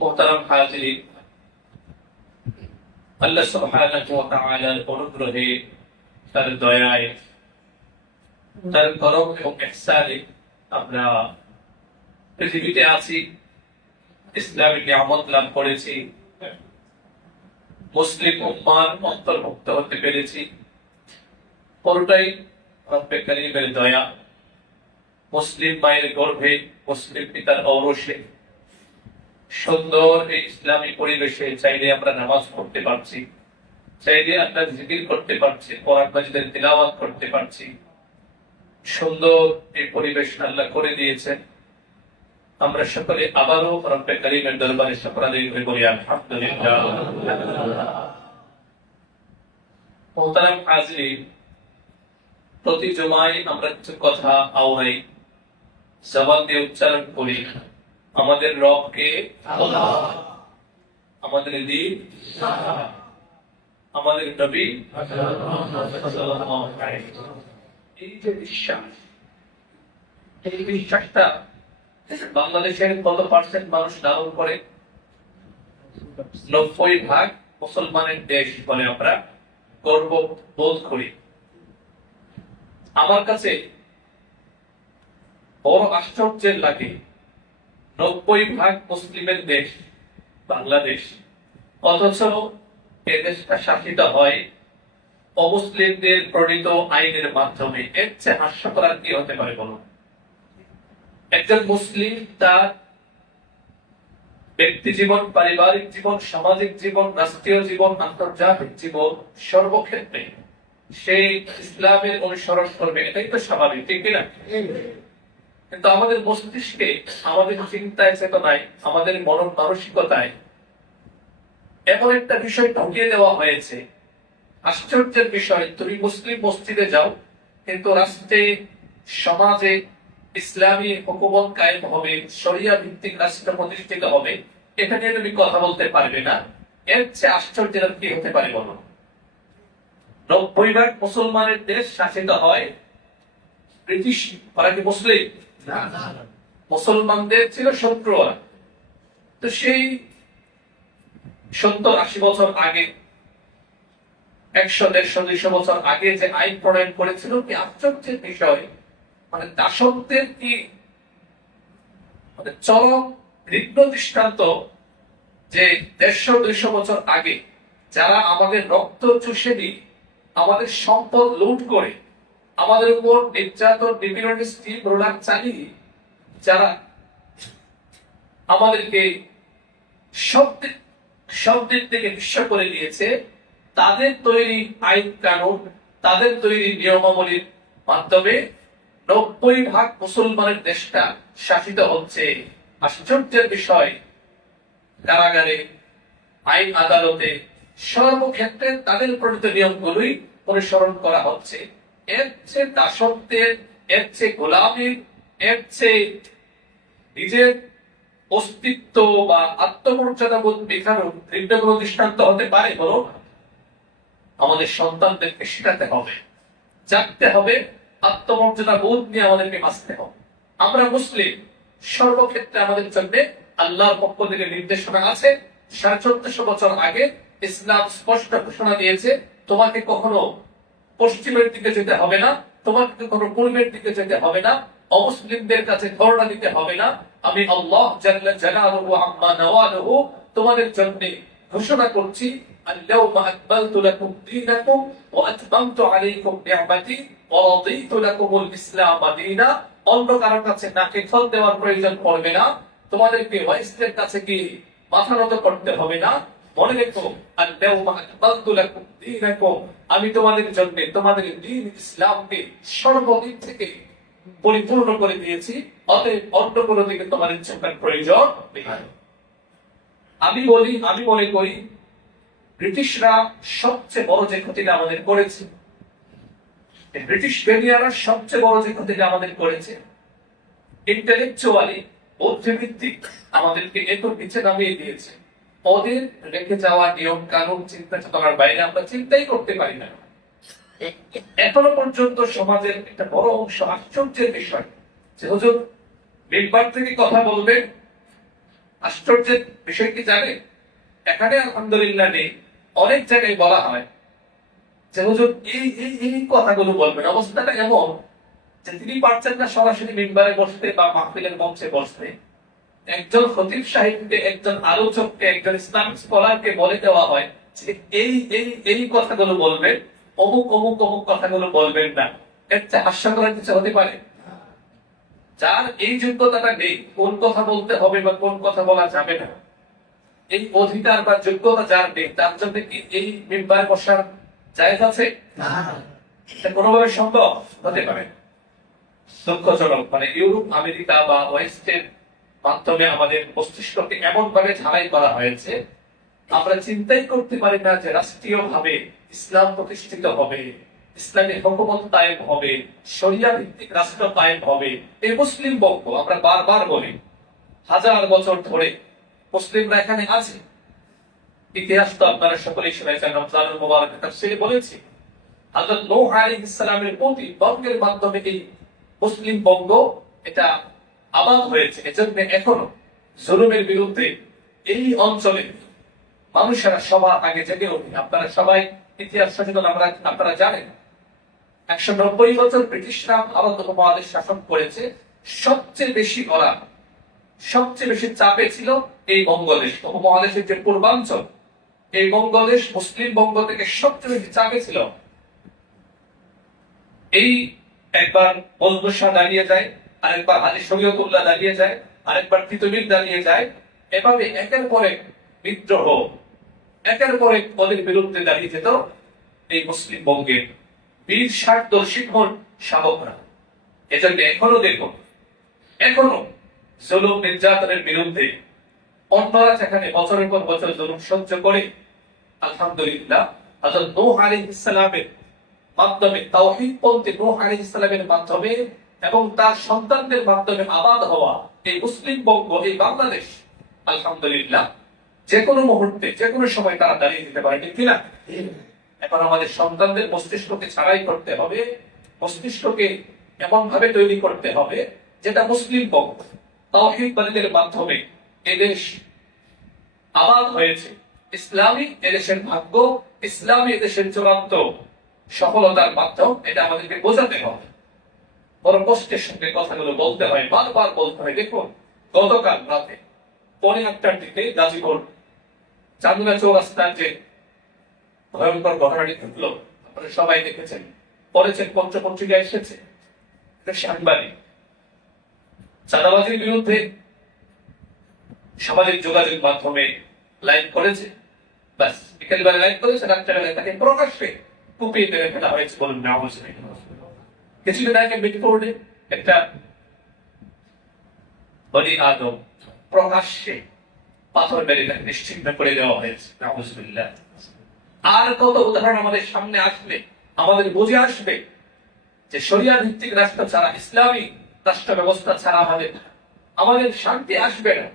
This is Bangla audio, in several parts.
মোহতারাম হাজিরিন, আল্লাহ সুবহানাহু ওয়া তাআলার অনুগ্রহে, তার দয়ায়, তার করম এবং ইহসানে আমরা পৃথিবীতে আছি, ইসলামী নিয়ামত লাভ করেছি, মুসলিম উম্মাহর অন্তর্ভুক্ত হতে পেরেছি। পুরোটাই রব্বে কারীমের দয়া। মুসলিম মায়ের গর্ভে, মুসলিম পিতার ঔরসে সুন্দর এই ইসলামী পরিবেশে চাইলে আমরা নামাজ পড়তে পারছি, চাইলে আমরা জিকির করতে পারছি, কোরআন মাজিদের তিলাওয়াত করতে পারছি। সুন্দর এই পরিবেশ আল্লাহ করে দিয়েছেন। আমরা সকলে আবারও রব্বে কারীমের দরবারে শুকর আদায় করে বলি আলহামদুলিল্লাহ। মোহতারাম হাজিরিন, প্রতি জুমায় আমরা কিছু কথা আওড়াই, জবান দিয়ে উচ্চারণ করি। আমাদের রবকে আল্লাহ, আমাদের দ্বীন, আমাদের নবী। এই যে বিশ্বাস, এই বিশ্বাসটা বাংলাদেশের কত পার্সেন্ট মানুষ ধারণ করে? 90% মুসলমানের দেশ বলে আমরা গর্ব বোধ করি। আমার কাছে বড় আশ্চর্যের লাগে, 90% মুসলিমের দেশ বাংলাদেশ, অথচ এ দেশটা শাসিত হয় অমুসলিমদের প্রণীত আইনের মাধ্যমে। এর চেয়ে হাস্যকর আর কি হতে পারে বলো? একজন মুসলিম তার ব্যক্তি জীবন, পারিবারিক জীবন, সামাজিক জীবন, রাষ্ট্রীয় জীবন, আন্তর্জাতিক জীবন, সর্বক্ষেত্রে সে ইসলামের অনুসরণ করবে, এটাই তো স্বাভাবিক, ঠিক কিনা? কিন্তু আমাদের মস্তিষ্কে, আমাদের চিন্তায়, চেতনায়, আমাদের মন মানসিকতায় এমন একটা বিষয় ঢুকিয়ে দেওয়া হয়েছে। আশ্চর্যের বিষয়, তুমি মুসলিম মসজিদে যাও, কিন্তু রাষ্ট্রে, সমাজে ইসলামী হুকুমত কায়েম হবে, শরিয়া ভিত্তিক রাষ্ট্র প্রতিষ্ঠিত হবে, এটা নিয়ে তুমি কথা বলতে পারবে না। এর চেয়ে আশ্চর্যের আর কি হতে পারে বলো? 90% মুসলমানের দেশ শাসিত হয় ব্রিটিশ। ওরা কি মুসলিম? মুসলমানদের ছিল শত্রুরা। তো সেই 70-80 বছর আগে, 100-150-200 বছর আগে যে আইন প্রণয়ন করেছিল, কি আশ্চর্যের বিষয়, মানে দাসত্বের কি চরম ভিন্ন দৃষ্টান্ত, যে 150-200 বছর আগে যারা আমাদের রক্ত চুষে দিয়ে, আমাদের সম্পদ লুট করে, আমাদের উপর নির্যাতন, নিপীড়ন, স্টিম রোলার চালিয়ে যারা আমাদেরকে সব দিক থেকে নিঃস্ব করে দিয়েছে, তাদের তৈরি আইন কানুন, তাদের তৈরি নিয়মাবলীর মাধ্যমে 90% মুসলমানের দেশটা শাসিত হচ্ছে। আশ্চর্যের বিষয়, কারাগারে, আইন আদালতে, সর্বক্ষেত্রে তাদের প্রণীত নিয়মগুলোই অনুসরণ করা হচ্ছে। এর চেয়ে দাসত্বের, এর চেয়ে গোলামীর, এর চেয়ে নিজের অস্তিত্ব বা আত্মমর্যাদা বোধ দেখানোর ভিন্ন কোনো দৃষ্টান্ত হতে পারে বলো? আমাদের সন্তানদেরকে শেখাতে হবে, জানতে হবে, আত্মমর্যাদা বোধ নিয়ে আমাদেরকে বাঁচতে হবে। আমরা মুসলিম, সর্বক্ষেত্রে আমাদের জন্য আল্লাহর পক্ষ থেকে নির্দেশনা আছে। 1450 বছর আগে ইসলাম স্পষ্ট ঘোষণা দিয়েছে, তোমাকে কখনো পশ্চিমের দিকে যেতে হবে না, তোমাকে কখনো পূর্বের দিকে যেতে হবে না, অমুসলিমদের কাছে ধর্ণা দিতে হবে না। আমি আল্লাহ জাল্লা জালালুহু আম্মা নাওয়ালুহু তোমাদের জন্য ঘোষণা করছি, আল-ইয়াওমা আকমালতু লাকুম দীনাকুম ওয়া আতমামতু আলাইকুম নি'মাতি ওয়া রাদিতু লাকুমুল ইসলাম দীনা। অন্য কারোর কাছে নাকে ফল দেওয়ার প্রয়োজন পড়বে না, তোমাদেরকে ওয়াইসদের কাছে কি মাথা নত করতে হবে না। মনে রেখো, আল-ইয়াওমা আকমালতু লাকুম দীনাকুম, আমি তোমাদের জন্য তোমাদের দ্বীন ইসলামকে সর্বদিক থেকে পরিপূর্ণ করে দিয়েছি, অতএব অন্য কোনো দিকে তোমাদের ঝোঁকার প্রয়োজন নেই। আমি মনে করি ব্রিটিশরা সবচেয়ে বড় যে ক্ষতিটা আমাদের করেছে, ব্রিটিশ বেনিয়ারা সবচেয়ে বড় যে ক্ষতিটা আমাদের করেছে, ইন্টেলেকচুয়ালি, বুদ্ধিভিত্তিক আমাদেরকে এত নিচে নামিয়ে দিয়েছে। ওদের রেখে যাওয়া নিয়ম কানুন, চিন্তা চেতনার বাইরে আমরা চিন্তাই করতে পারি না। এখনো পর্যন্ত সমাজের একটা বড় অংশ, আশ্চর্যের বিষয়, যে হুজুর মিম্বার থেকে কথা বলবেন আশ্চর্যের বিষয় কি জানে, এখানে আলহামদুলিল্লাহ নেই, অনেক জায়গায় বলা হয় যে হুজুর এই কথাগুলো বলবেন। অবস্থাটা এমন যে তিনি পারছেন না সরাসরি মিম্বারে বসতে বা মাহফিলের মঞ্চে বসতে, একজন খতিব সাহেবকে, একজন আলোচককে, একজন ইসলামিক স্কলারকে বলে দেওয়া হয় যে এই কথাগুলো বলবেন, অমুক অমুক অমুক কথাগুলো বলবেন না। এর চেয়ে হাস্যকর কিছু হতে পারে? যার এই যোগ্যতাটা নেই, কোন কথা বলতে হবে বা কোন কথা বলা যাবে না, এই অধিকার বা যোগ্যতা যার নেই, তার জন্য কি এই মিম্বারে বসার জায়েজ আছে? এটা কোনোভাবে সম্ভব হতে পারে? দুঃখজনক, মানে ইউরোপ, আমেরিকা বা ওয়েস্টের মাধ্যমে আমাদের মস্তিষ্ককে এমন ভাবে ঝালাই করা হয়েছে, আমরা চিন্তাই করতে পারি না যে রাষ্ট্রীয় ভাবে ইসলাম প্রতিষ্ঠিত হবে, ইসলামী হুকুমত কায়েম হবে, শরিয়া ভিত্তিক রাষ্ট্র কায়েম হবে। এই মুসলিম বঙ্গ, আমরা বারবার বলি, হাজার বছর ধরে মুসলিমরা এখানে আছে। ইতিহাস তো আপনারা সকলেই শুনেছেন, রমজানুল মুবারক তাফসীরে বলেছি, হযরত নূহ আলাইহিস সালামের প্রতি বর্গের মাধ্যমে এই মুসলিম বঙ্গ এটা আবাদ হয়েছে। এজন্য এখনো জুলুমের বিরুদ্ধে এই অঞ্চলে মানুষেরা সবার আগে জেগে ওঠে। আপনারা সবাই ইতিহাস সচেতন, আপনারা জানেন 190 বছর ব্রিটিশরা ভারত উপমহাদেশ শাসন করেছে। সবচেয়ে বেশি ওরা, সবচেয়ে বেশি চাপে ছিল এই বঙ্গদেশ, উপমহাদেশের যে পূর্বাঞ্চল, এই বঙ্গদেশ মুসলিম বঙ্গ থেকে সবচেয়ে বেশি চাপে ছিল। এই একবার বজলুর শাহ দাঁড়িয়ে যায়, আরেকবার হাজী শরীয়তুল্লাহ দাঁড়িয়ে যায়, আরেকবার তিতুমির দাঁড়িয়ে যায়। এভাবে একের পর এক বিদ্রোহ, একের পর এক পদের বিরুদ্ধে দাঁড়িয়ে যেত এই মুসলিম বঙ্গের বীর শার্দূল শাবকরা। এজন্য এখনো দেখুন, এখনো জুলুম নির্যাতনের বিরুদ্ধে অন্যরা যেখানে বছরের পর বছর জুলুম সহ্য করে, আলহামদুলিল্লাহ হযরত নূহ আলাইহিস সালামের মাধ্যমে, তাওহীদপন্থী নূহ আলাইহিস সালামের মাধ্যমে এবং তার সন্তানদের মাধ্যমে আবাদ হওয়া এই মুসলিম বঙ্গ, এই বাংলাদেশ, আলহামদুলিল্লাহ যে কোনো মুহূর্তে, যে কোনো সময় তারা দাঁড়িয়ে দিতে পারে, ঠিক কিনা? এখন আমাদের সন্তানদের মস্তিষ্ককে ছাড়াই করতে হবে, মস্তিষ্ককে এমন ভাবে তৈরি করতে হবে যেটা মুসলিম বঙ্গ, তাওহীদবাদীদের মাধ্যমে এদেশ আবাদ হয়েছে। ইসলামী এদেশের ভাগ্য, ইসলামী এদেশের চূড়ান্ত সফলতার মাধ্যম, এটা আমাদেরকে বোঝাতে হবে। বড় কষ্টের সঙ্গে কথাগুলো বলতে হয়, বারবার বলতে হয়। দেখুন, গতকাল রাতে 8:30টার দিকে গাজীপুর চান্দনা চৌরাস্তার যে ভয়ঙ্কর ঘটনাটি ঘটলো, আপনারা সবাই দেখেছেন, পড়েছেন, পত্রিকায় এসেছে। সাংবাদিক চাঁদাবাজির বিরুদ্ধে সামাজিক যোগাযোগ মাধ্যমে লাইভ করেছে, ব্যাস বিকেলবেলা লাইভ করেছে, রাত্রেবেলায় তাকে প্রকাশ্যে কুপিয়ে মেরে ফেলা হয়েছে বলুন না। কিছুদিন আগে মিটফোর্ডে একটা বনি আদম প্রকাশ্যে পাথর মেরে তাকে নিশ্চিহ্ন করে দেওয়া হয়েছে। নাউযুবিল্লাহ। আর কত উদাহরণ আমাদের সামনে আসবে, আমাদের বুঝে আসবে যে শরিয়া ভিত্তিক রাষ্ট্র ছাড়া, ইসলামী রাষ্ট্র ব্যবস্থা ছাড়া আমাদের শান্তি আসবে না।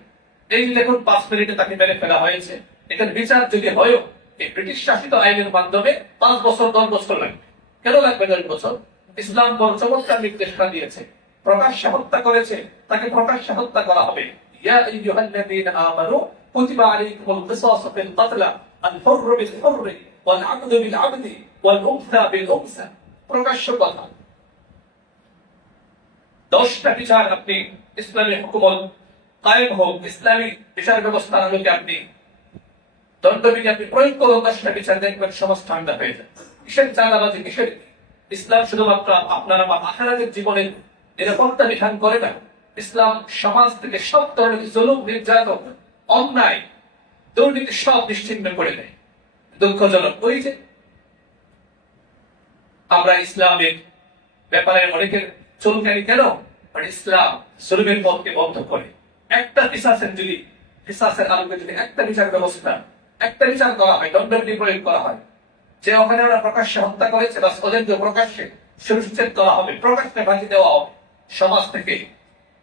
এই যে দেখুন 5 মিনিটে তাকে মেরে ফেলা হয়েছে, এটার বিচার যদি হয় এই ব্রিটিশ শাসিত আইনের মাধ্যমে 5 বছর 10 বছর লাগবে। কেন লাগবে 10 বছর? ইসলাম বড় চমৎকার নির্দেশনা দিয়েছে, প্রকাশ্যে হত্যা করেছে, তাকে প্রকাশ্যে হত্যা করা হবে। ইয়া আইয়ুহাল্লাযীনা আমানু কুতিবা আলাইকুমুল কিসাসু ফিল কতলা, আল হুররু বিল হুররি ওয়াল আবদু বিল আবদি ওয়াল উনসা বিল উনসা। প্রকাশ্য কথা। 10টা বিচার আপনি ইসলামী হুকুমত কায়েম হোক, ইসলামী বিচার ব্যবস্থার আলোকে আপনি দণ্ডবিধি আপনি প্রয়োগ করুন, 10টা বিচার দেখবেন সমাজ ঠান্ডা হয়ে যায়। কিসের চাঁদাবাজি, কিসের? ইসলাম শুধুমাত্র আপনার আমার আখিরাতের জীবনের নিরাপত্তা বিধান করে না, ইসলাম সমাজ থেকে সব ধরনের জুলুম, নির্যাতন, অন্যায়, দুর্নীতি সব নিশ্চিহ্ন করে দেয়। দুঃখজনক ওই যে আমরা ইসলামের ব্যাপারে অনেকের চুলকানি কেন? ইসলাম জুলুমের পথকে বন্ধ করে। একটা কিসাসের আলোকে যদি একটা বিচার ব্যবস্থা, একটা বিচার করা হয়, দণ্ডবিধি প্রয়োগ করা হয়, যে ওখানে ওরা প্রকাশ্যে হত্যা করেছে, বাস ওদের প্রকাশ্যে শিরশ্ছেদ করা হবে, প্রকাশ্যে ফাঁসি দেওয়া হবে। সমাজ থেকে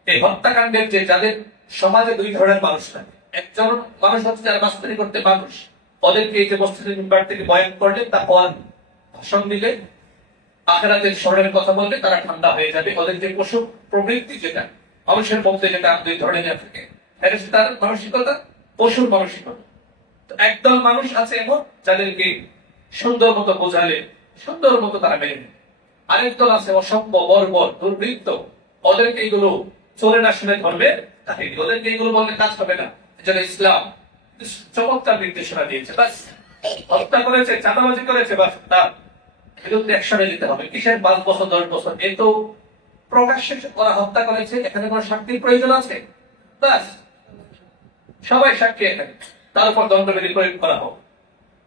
এই হত্যাকাণ্ডের যে যাদের সমাজে 2 ধরনের মানুষ থাকে, একজন মানুষ হচ্ছে যারা বাস্তবায়ন করতে মানুষ, ওদেরকে এই যে মসজিদের মিম্বার থেকে বয়ান করলে, তারপর ভাষণ দিলে, আখিরাতের স্মরণের কথা বললে তারা ঠান্ডা হয়ে যাবে। ওদের যে পশু প্রবৃত্তি, যেটা মানুষের মধ্যে যেটা 2 ধরনের থাকে, ফেরেশতার মানসিকতা, পশুর মানসিকতা। তো একদল মানুষ আছে এমন যাদেরকে সুন্দর মতো বোঝালে সুন্দর মতো তারা মেনে নেয়। আরেক দল আছে অসভ্য, বর্বর, দুর্বৃত্ত, ওদেরকে এগুলো চলে না শুনে ধরবে তাই ওদেরকে এগুলো বললে কাজ হবে না। এজন্য ইসলাম চমৎকার নির্দেশনা দিয়েছে। বাস হত্যা করেছে, চাঁদাবাজি করেছে, বাস তার বিরুদ্ধে অ্যাকশনে যেতে হবে। কিসের 5 বছর 10 বছর? এ তো প্রকাশ্যে করা হত্যা করেছে, এখানে কোনো সাক্ষীর প্রয়োজন আছে? বাস সবাই সাক্ষী এখানে, তার উপর দণ্ডবিধি প্রয়োগ করা হোক।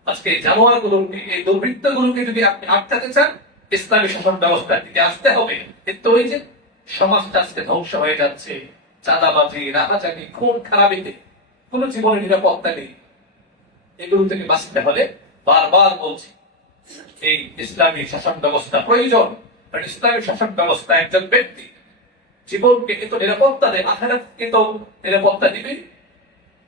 আজকে এই জানোয়ার গুলোকে, এই দুর্বৃত্ত গুলোকে যদি আপনি আটকাতে চান, ইসলামী শাসন ব্যবস্থার দিকে আসতে হবে। কিন্তু ওই যে সমাজটা আজকে ধ্বংস হয়ে যাচ্ছে, চাঁদাবাজি, রাহাজানি, খুন খারাপিতে কোন জীবনের নিরাপত্তা নেই। এগুলো থেকে বাঁচতে হলে বারবার বলছি এই ইসলামী শাসন ব্যবস্থা প্রয়োজন। কারণ ইসলামী শাসন ব্যবস্থা একজন ব্যক্তি জীবনকে কিন্তু নিরাপত্তা দেয়, আখিরাতকে তো নিরাপত্তা দিবে,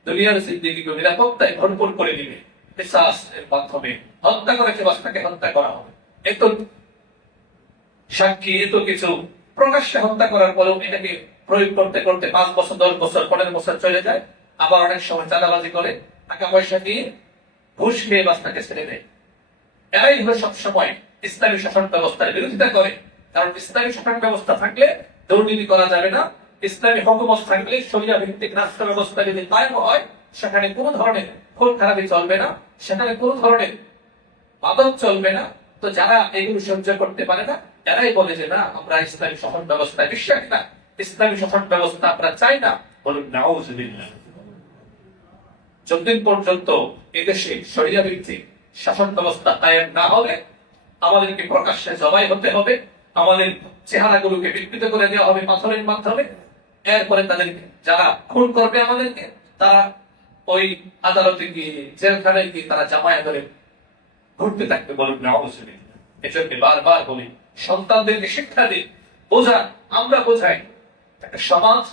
দুনিয়ার জিন্দেগিকে নিরাপত্তায় ভরপুর করে দিবে। কিসাস এর মাধ্যমে হত্যা করেছে বাস তাকে হত্যা করা হবে। এত সাক্ষী, এত কিছু প্রকাশ্যে হত্যা করার পরেও এটাকে প্রয়োগ করতে করতে 5 বছর 10 বছর 15 বছর চলে যায়। আবার অনেক সময় চাঁদাবাজি করে, টাকা পয়সা দিয়ে ঘুষ খেয়ে বাস তাকে ছেড়ে দেয়। এরাই হলো সবসময় ইসলামী শাসন ব্যবস্থার বিরোধিতা করে। কারণ ইসলামী শাসন ব্যবস্থা থাকলে দুর্নীতি করা যাবে না। ইসলামী হুকুমত থাকলে শরিয়া ভিত্তিক রাষ্ট্র ব্যবস্থা যদি কায়েম হয়, সেখানে কোনো ধরনের খুন খারাপি চলবে না, সেখানে কোনো ধরনের মাদক চলবে না। তো যারা এগুলো সহ্য করতে পারে না, এরাই বলে যে না, আমরা ইসলামী শাসন ব্যবস্থায় বিশ্বাস না, ইসলামী শাসন ব্যবস্থা আমরা চাই না। বলুন নাউজুবিল্লাহ। যতদিন পর্যন্ত এদেশে শরিয়া ভিত্তিক শাসন ব্যবস্থা কায়েম না হবে, আমাদেরকে প্রকাশ্যে জবাই হতে হবে, আমাদের চেহারাগুলোকে বিকৃত করে দেওয়া হবে পাথরের মাধ্যমে। এরপরে তাদেরকে যারা খুন করবে আমাদেরকে, তারা ওই আদালতে গিয়ে, জেলখানায় গিয়ে তারা জামায়া ধরে ঘুরতে থাকবে। বলুন নাউজুবিল্লাহ। এজন্য বারবার বলি, সন্তানদেরকে শিক্ষা দিন, বোঝান, আমরা বোঝাই। একটা সমাজ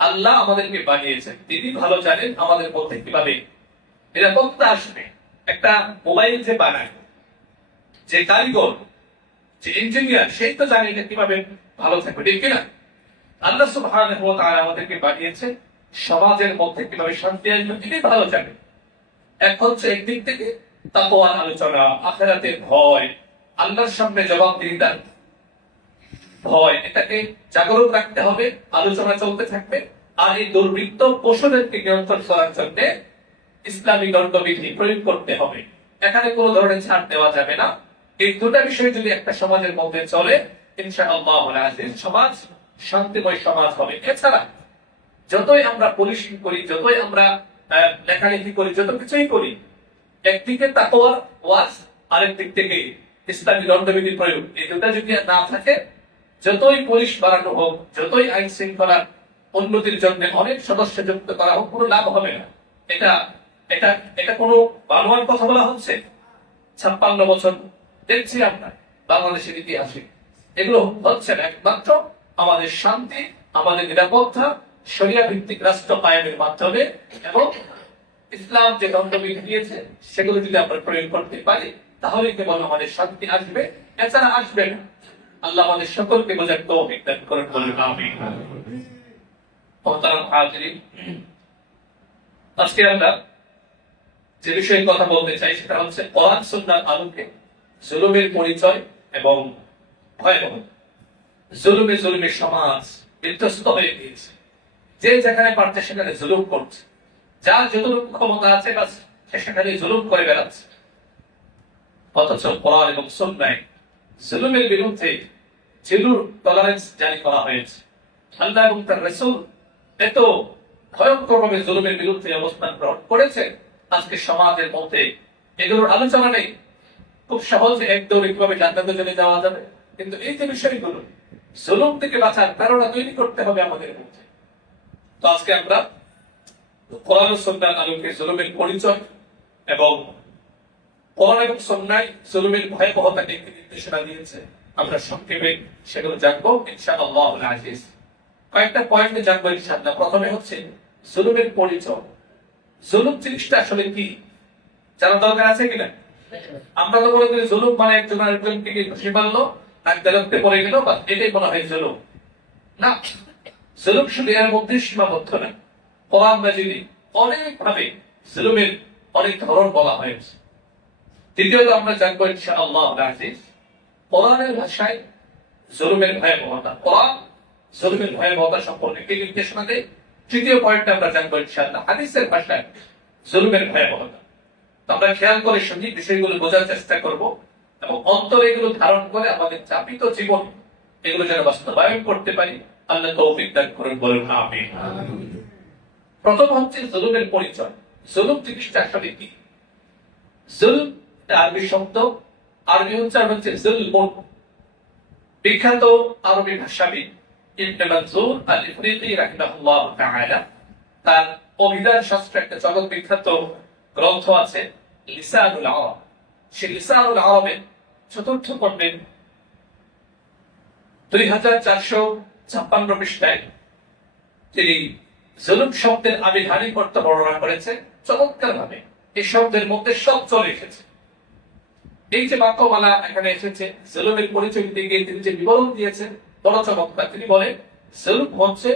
আল্লাহ আমাদেরকে বানিয়েছেন, তিনি ভালো জানেন আমাদের মধ্যে কিভাবে নিরাপত্তা আসবে। একটা মোবাইল যে বানায়, যে কারিগর, যে ইঞ্জিনিয়ার, সেই তো জানে এটা কিভাবে ভালো থাকবে, ঠিক কিনা? আল্লাহ সুবহানাহু ওয়া তাআলা আমাদেরকে বানিয়েছে সমাজের মধ্যে কিভাবে শান্তি আসবে, এটাই ভালো জানে। এক হচ্ছে একদিক থেকে তাকওয়ার আলোচনা, আখিরাতের ভয়, আল্লাহর সামনে জবাবদিহিতার ভয়, এটাকে জাগরুক রাখতে হবে, আলোচনা চলতে থাকবে। আর এই দুর্বৃত্ত পশুদেরকে নিয়ন্ত্রণ করার জন্য ইসলামী দণ্ডবিধি প্রয়োগ করতে হবে। এখানে কোনো ধরনের ছাড় দেওয়া যাবে না। এই দুটা বিষয় যদি একটা সমাজের মধ্যে চলে, ইনশাআল্লাহুল আজিজ সমাজ শান্তিময় সমাজ হবে। এছাড়া যতই আমরা পুলিশিং করি, যতই আমরা লেখালেখি করি, যত কিছুই করি, একদিকে তাকওয়ার ওয়াজ, আরেক দিক থেকে ইসলামী দণ্ডবিধির প্রয়োগ, এই দুটা যদি না থাকে, যতই পুলিশ বাড়ানো হোক, যতই আইন শৃঙ্খলার উন্নতির জন্য অনেক সদস্য যুক্ত করা হোক, কোনো লাভ হবে না। এটা এটা এটা কোনো বানোয়ার কথা বলা হচ্ছে? 56 বছর দেখছি আমরা বাংলাদেশের ইতিহাসে এগুলো হচ্ছে না। একমাত্র আমাদের শান্তি, আমাদের নিরাপত্তা শরিয়া ভিত্তিক রাষ্ট্র কায়েমের মাধ্যমে এবং ইসলাম যে দণ্ডবিধি দিয়েছে সেগুলো যদি আমরা প্রয়োগ করতে পারি, তাহলে কেবল আমাদের শান্তি আসবে, এছাড়া আসবে না। আল্লাহ আমাদের সকলকে বোঝার তৌফিক দান করুন, বলুন আমিন। মুহতারাম হাজিরিন, আজকে আমরা যে বিষয়ে কথা বলতে চাই সেটা হচ্ছে কোরআন সুন্নাহর আলোকে জুলুমের পরিচয় এবং ভয়াবহতা। জুলুমের সমাজ বিধ্বস্ত হয়ে গিয়েছে। যে যেখানে পারছে সেখানে জুলুম করছে, যার যতটুকু ক্ষমতা আছে বাস সে সেখানে জুলুম করে বেড়াচ্ছে। অথচ কোরআন এবং সুন্নাহয় জুলুমের বিরুদ্ধে জিরো টলারেন্স জারি করা হয়েছে। আল্লাহ এবং তার রাসূল এত ভয়ঙ্করভাবে জুলুমের বিরুদ্ধে অবস্থান গ্রহণ করেছে, আজকে সমাজের মধ্যে এগুলোর আলোচনা নেই। খুব সহজে একদৌড়ে কিভাবে জান্নাতে চলে যাওয়া যাবে, কিন্তু এই যে বিষয়গুলো জুলুম থেকে বাঁচার ধারণা তৈরি করতে হবে আমাদের মধ্যে। তো আজকে আমরা কোরআন ও সুন্নাহর আলোকে জুলুমের পরিচয় এবং কোরআন এবং সুন্নাহয় জুলুমের ভয়াবহতাকে একটি নির্দেশনা দিয়েছে, আমরা সংক্ষেপে সেগুলো জানবো ইনশাআল্লাহুল আজিজ। কয়েকটা পয়েন্টে জানবো ইনশাআল্লাহ। প্রথমে হচ্ছে জুলুমের পরিচয়। জুলুম জিনিসটা আসলে কি জানা দরকার আছে কিনা? আমরা তো বলে দিই জুলুম মানে একজন আরেকজনকে ঘুষি মারলো, আর দেলতে পড়ে গেল, বা এটাই বলা হয় জুলুম। না, জুলুম শুধু এর মধ্যে সীমাবদ্ধ না। কোরআন মাজিদে অনেকভাবে জুলুমের অনেক ধরন বলা হয়েছে। দ্বিতীয়ত আমরা জানবো ইনশাআল্লাহ আজিজ কোরআনের ভাষায় জুলুমের ভয়াবহতা, কোরআন জুলুমের ভয়াবহতা সম্পর্কে কি নির্দেশনা দেয়। তৃতীয় পয়েন্টে আমরা জানবো ইনশাআল্লাহ হাদিসের ভাষায় জুলুমের ভয়াবহতা। আমরা খেয়াল করে শুনি, বিষয়গুলো বোঝার চেষ্টা করব এবং অন্তরে এগুলো ধারণ করে আমাদের চাপিত জীবন এগুলো যেন বাস্তবায়ন করতে পারি। আল্লাহ তৌফিক দান করুন, বলুন আমিন। প্রথম হচ্ছে জুলুমের পরিচয়। জুলুম জিনিসটা আসলে কি? জুলম আরবি শব্দ, আরবি হচ্ছে জুলমুন। বিখ্যাত আরবি ভাষাবিদ ইবনে মানসুর আল ইফরিকি রাহিমাহুল্লাহ তাআলা তার অভিধান শাস্ত্রে একটা জগৎ বিখ্যাত গ্রন্থ আছে লিসানুল আরব। সেই লিসানুল আরবের চতুর্থ পর্বের 2456 পৃষ্ঠায় তিনি জুলুম শব্দের আবিধানিক অর্থ বর্ণনা করেছেন চমৎকার ভাবে। এই শব্দের মধ্যে সব চলে এসেছে। এই যে বাক্যমালা এখানে এসেছে জুলুমের পরিচয় দিতে গিয়ে তিনি যে বিবরণ দিয়েছেন বড় চমৎকার। তিনি বলেন জুলুম হচ্ছে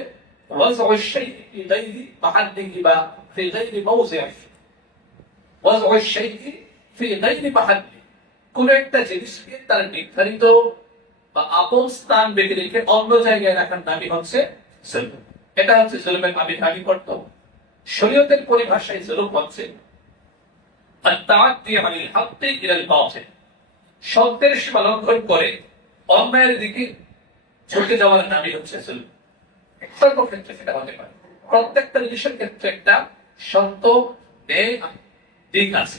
ওয়াজউ শাইই ফি গায়রি মাহাল্লিহি বা ফি গায়রি মাওযিহি। ওয়াজউ শাইই ফি গায়রি মাহাল্লিহি, কোন একটা জিনিসকে তার নির্ধারিত বা আপন স্থান বেঁধে রেখে অন্য জায়গায় রাখার নামই হচ্ছে জুলুম। এটা হচ্ছে জুলুমের আবিধানিক অর্থ। শরীয়তের পরিভাষায় জুলুম হচ্ছে আত-তাআদ্দি আনিল হাক্কি ইলাল বাতিল, সত্যের সীমা লঙ্ঘন করে অন্যায়ের দিকে ঝুঁকে যাওয়ার নামই হচ্ছে জুলুম। সর্বক্ষেত্রে সেটা হতে পারে, প্রত্যেকটা জিনিসের ক্ষেত্রে একটা সত্য দিক আছে।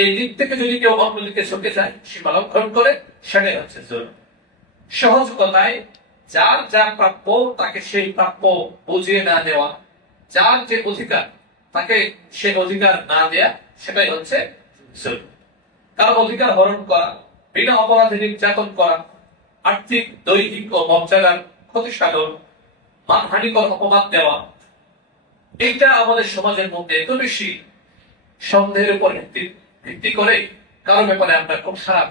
এই দিক থেকে যদি কেউ অন্যদিকে ঝুঁকে যায়, সীমা লঙ্ঘন করে, সেটাই হচ্ছে জুলুম। সহজ কথায় যার যা প্রাপ্য তাকে সেই প্রাপ্য বুঝিয়ে না দেওয়া, যার যে অধিকার তাকে সেই অধিকার না দেয়া, সেটাই হচ্ছে জুলুম। কারো অধিকার হরণ করা, বিনা অপরাধে নির্যাতন করা, আর্থিক দৈহিক ও মর্যাদার ক্ষতি সাধন, মানহানিকর অপবাদ দেওয়া, এইটা আমাদের সমাজের মধ্যে এত বেশি সন্দেহের উপর ভিত্তি করে কারো ব্যাপারে আমরা খুব খারাপ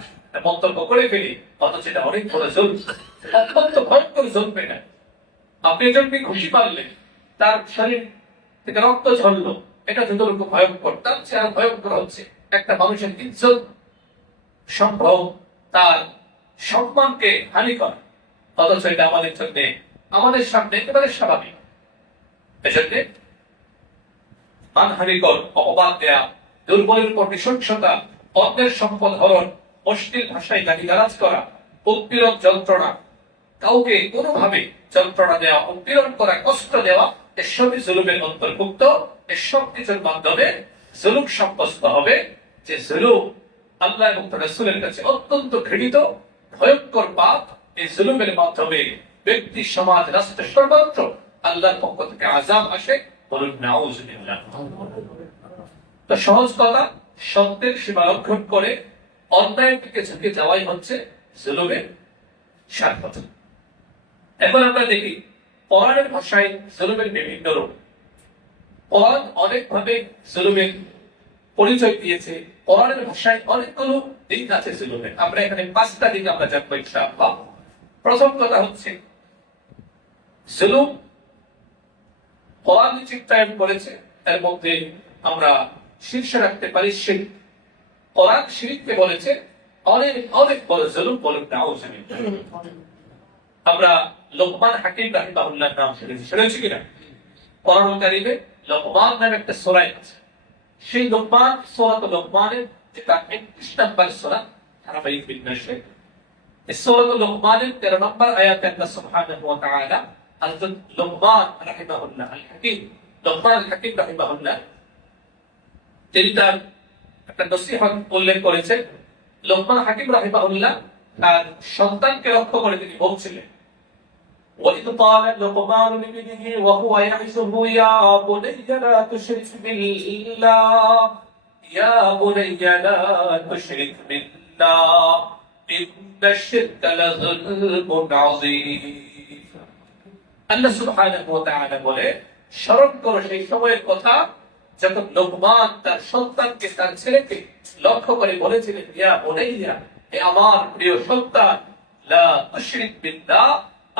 মন্তব্য করে ফেলি, অথচ এটা অনেক বড় জুলুম, অত্যন্ত ভয়ঙ্কর জুলুম। এটা আপনি একজনকে খুশি পারলেন, তার শরীর থেকে রক্ত ঝরলো, এটা যতটুকু ভয়ঙ্কর, তার চেয়ে আর ভয়ঙ্কর হচ্ছে একটা মানুষের ইজ্জত সম্ভ্রম, তার সম্মানকে হানি করা, অথচ এটা আমাদের জন্য আমাদের সামনে একেবারে স্বাভাবিক। এজন্য মানহানিকর অপবাদ দেয়া, দুর্বলের উপর নৃশংসতা, অন্যের সম্পদ হরণ, অশ্লীল ভাষায় গালিগালাজ করা, উৎপীড়ন যন্ত্রণা, কাউকে কোনোভাবে যন্ত্রণা দেওয়া, উৎপীড়ন করা, কষ্ট দেওয়া, এসবই জুলুমের অন্তর্ভুক্ত। এসব কিছুর মাধ্যমে জুলুম সাব্যস্ত হবে। যে জুলুম আল্লাহ এবং রাসূলের কাছে অত্যন্ত ঘৃণিত ভয়ঙ্কর পাপ, এই জুলুমের মাধ্যমে ব্যক্তি, সমাজ, রাষ্ট্র, সর্বত্র আল্লাহর পক্ষ থেকে আযাব আসে। বলুন নাউযুবিল্লাহ। তো সহজ কথা, সত্যের সীমা লঙ্ঘন করে অন্যায়ের দিকে ঝুঁকে যাওয়াই হচ্ছে জুলুমের সার্থক। এখন আমরা দেখি কোরআনের ভাষায় জুলুমের বিভিন্ন রূপ। কোরআন অনেকভাবে জুলুমের পরিচয় দিয়েছে। কোরআনের ভাষায় অনেকগুলো দিক আছে জুলুমের। আমরা এখানে 5টা দিক আমরা জানবো ইনশাআল্লাহ। প্রথম কথা হচ্ছে জুলুম কোরআন চিত্রায়ন করেছে, এর মধ্যে আমরা শীর্ষে রাখতে পারি শিরক। কোরআন শিরককে বলেছে অনেক অনেক বড় জুলুম। বলুন নাউযুবিল্লাহ। আমরা লোকমান হাকিম রাহিমাহুল্লাহর নাম শুনেছি কিনা? কোরআন কারীমে লোকমান নামে একটা সূরা আছে। সেই লোকমান, সূরাতুল লোকমানের যেটা 31 নম্বর সূরা ধারাবাহিক বিন্যাসে, এই সূরাতুল লোকমানের 13 নম্বর আয়াতে আল্লাহ সুবহানাহু ওয়া তাআলা হযরত লোকমান রাহিমাহুল্লাহ আল হাকিম, লোকমান আল হাকিম রাহিমাহুল্লাহ, তিনি তার একটা নসিহত উল্লেখ করেছেন। লোকমান হাকিম রাহিমাহুল্লাহ তার সন্তানকে লক্ষ্য করে তিনি বলছিলেন, وَإِذْ قَالَ لُقْمَانُ لِابْنِهِ وَهُوَ يَعِظُهُ يَا بُنَيَّ لَا تُشْرِكْ بِاللَّهِ يَا بُنَيَّ لَا تُشْرِكْ بِاللَّهِ إِنَّ الشِّرْكَ لَظُلْمٌ عَظِيمٌ। আল্লাহ সুবহানাহু ওয়া তাআলা বলে, স্মরণ করো সেই সময়ের কথা যখন লোকমান তার সন্তানকে, তার ছেলেকে লক্ষ্য করে বলেছিলেন, ইয়া বুনাইয়া, হে আমার প্রিয় সন্তান, লা তুশরিক বিল্লাহ,